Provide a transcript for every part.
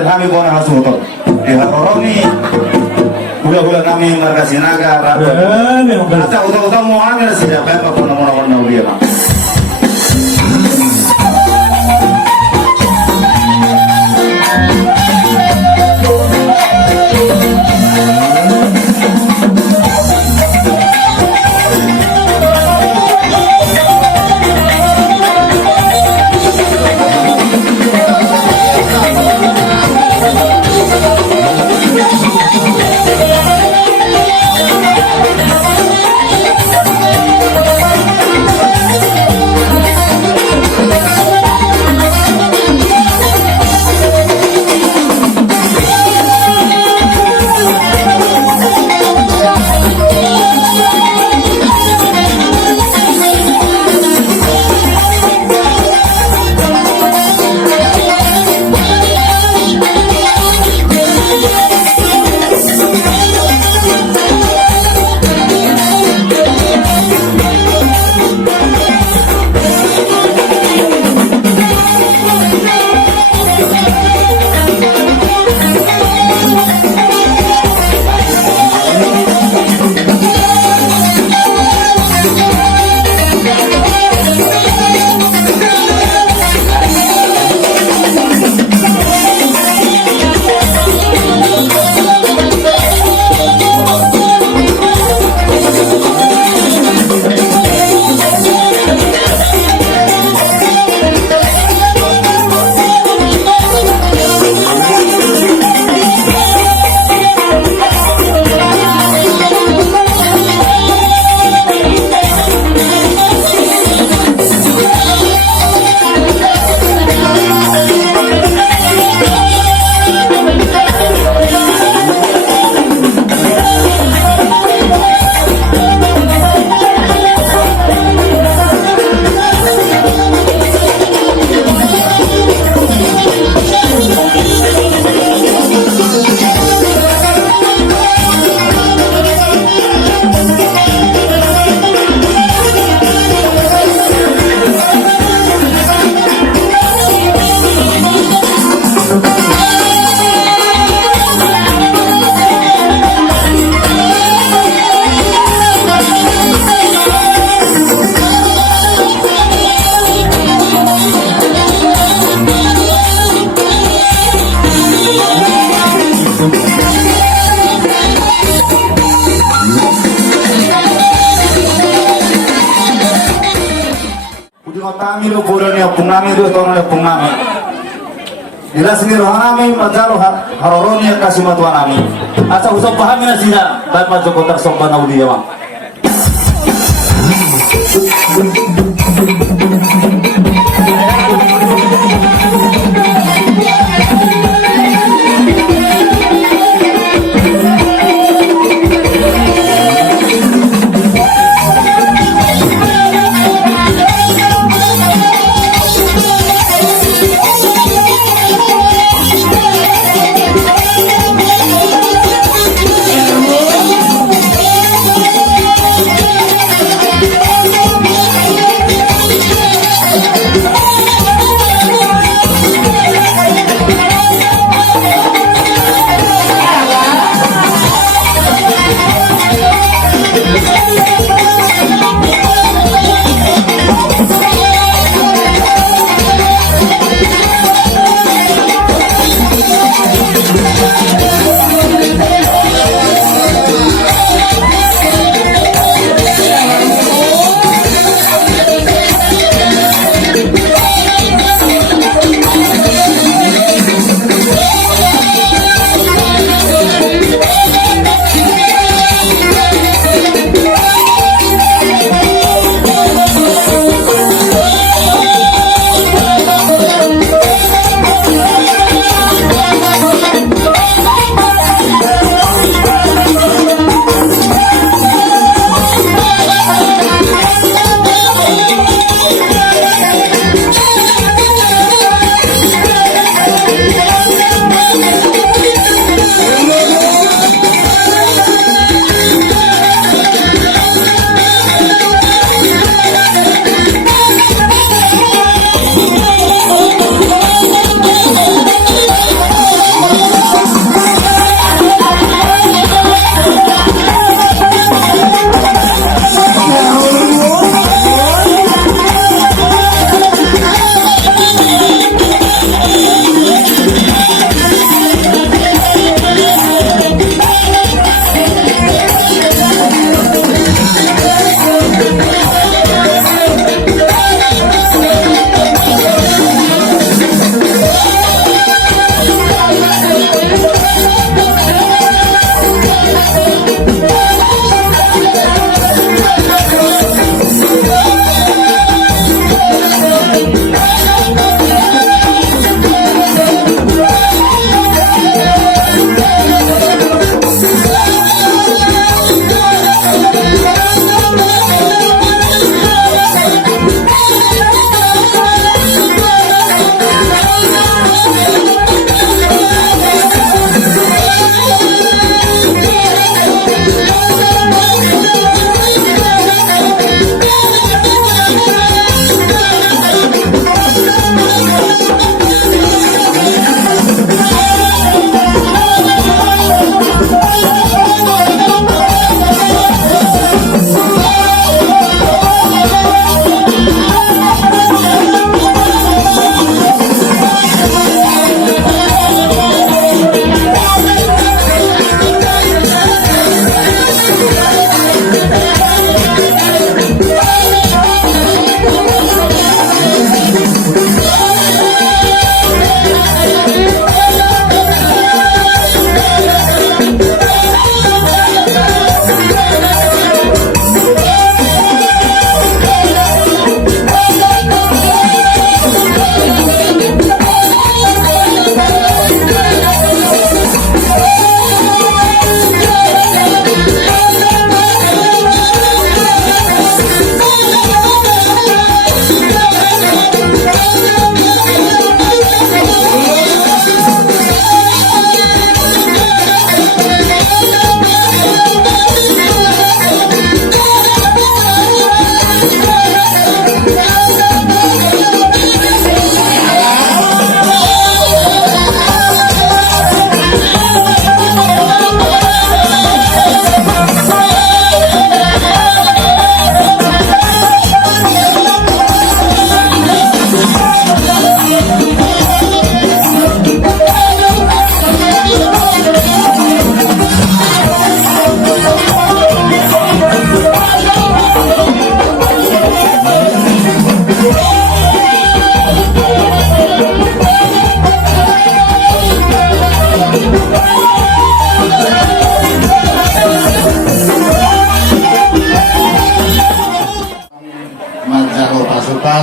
kami bukan hasil motor. Di Haroroni, gula-gula kami marga Sinaga, Rabu. Kita utang-utang mau ambil siapa yang mau dia bang. Kami lu bodoh nih, punami itu orang nih punami. Jelas ini rohani majalah Haroroni yang kasih matuan kami. Asal usah pahami nasinya, bapak Joko tersompan audi ya bang.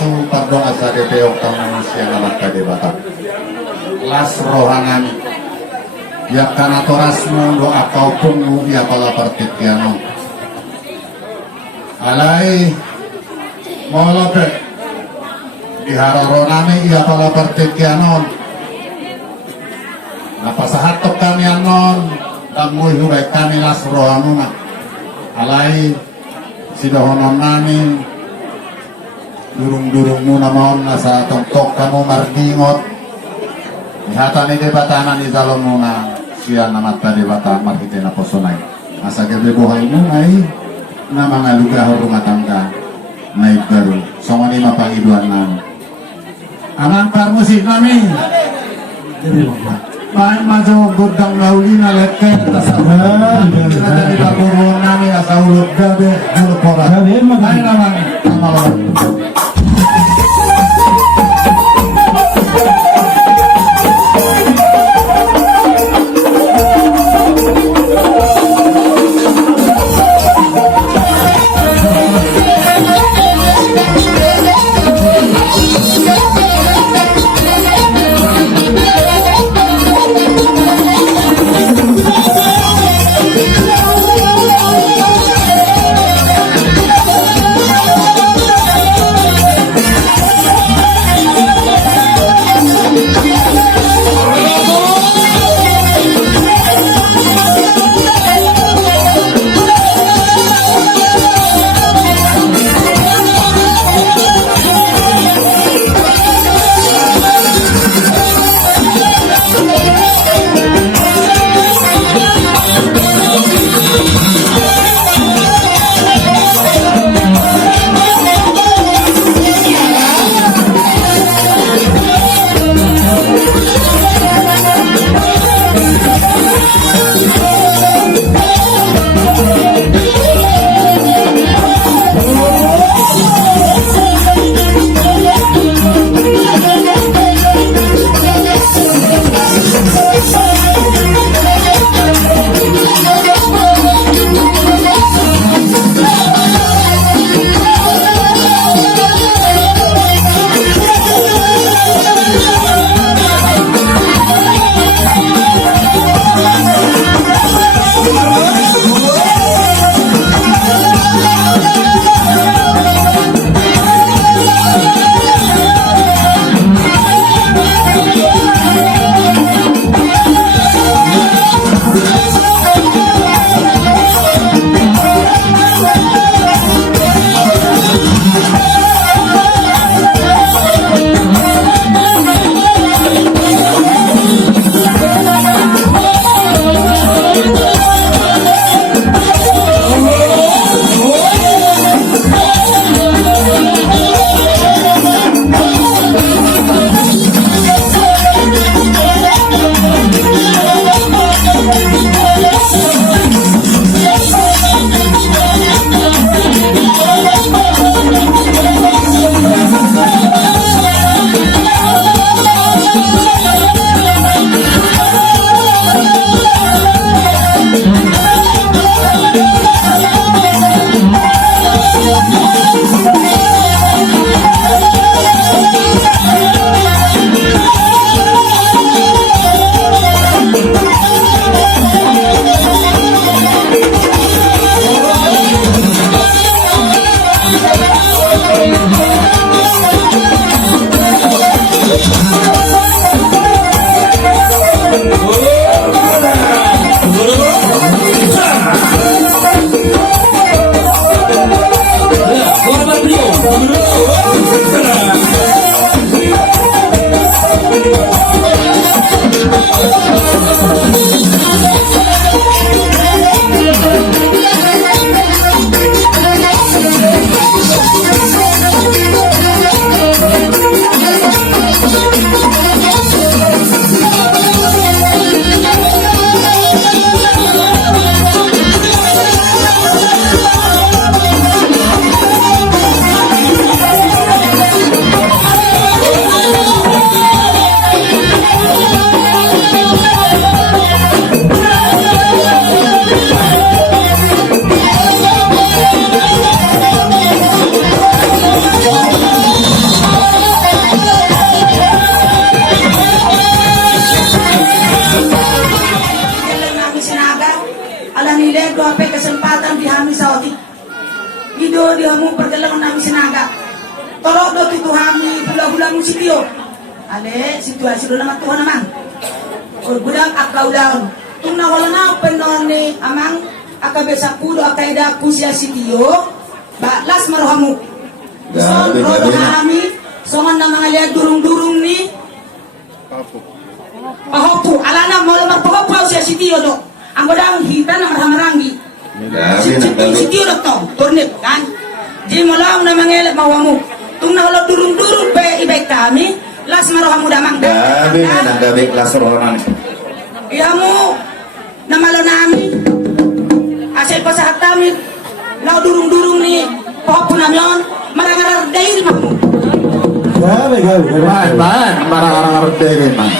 asu pardon asa DPO kamu siang amat kade batak las rohanami ya kana torasmu doa kau pungu ya pala partitiano alai molope di hararonami ya pala partitianon napasahatok kami anon tamu hurai kami las rohanuna alai sidahonon nami durung-durungmu namon nasa tongtok kamu mardingot ihatan ide batanan di dalam nuna siya namat tadi batan marhite na posonay asa gabi buhay mo ay na mga lugar rumah tangga naik baru songani mapangiduan namin anang parmusik namin main maju gudang lauli na leket tasahan dari baburuan namin asa uluk gabi uluk pora main naman amalon Jabatan Bihami Saudi. Ido dihamu perjalanan nami senaga. Torok do tutu hami bula-bula musitio. Ale situasi do nama Tuhan amang. Gudang akau daun. Tungna wala na penone amang akabesa kudo akaida kusia sitio. Baklas marohamu. Son rodo hami. Songan na mga liya durung-durung ni. Pahopu. Alana mo lamar pahopu siya sitio do. Ang godang hita na marhamaranggi. Sitio do to. Turnip kan. Di malam na mangelak mawamu. Tung na wala durung-durung pe ibay kami. Las marohamu damang Gabi na gabi kelas rohanan. Iyamu na malo nami. Asal pasahat kami. Lau durung-durung ni. Pahopu namyon. Marangarar dairi mamu. Gabi. Man, marang-arang dere man.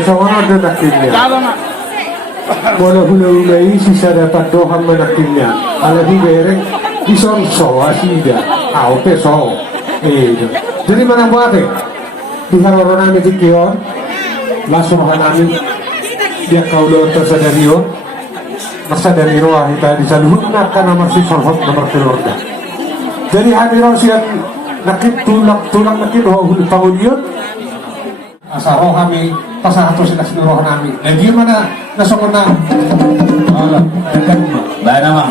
Seorang ada nakilnya. Bola hula-hulai sisa dapat doham menakilnya. Alagi bereng disonso asida. Oke so. Jadi mana buat di haroran nami tikion. Langsung hanami dia kau lo tersadario. Masa dari roh kita disaluhun karena masih solhot nomor keluarga. Jadi hadirin siap nakit tulang nakit roh hulu pangulion. Asa roh kami pasal atau sinas roh kami. Dan dia mana nasok na? Baik nama.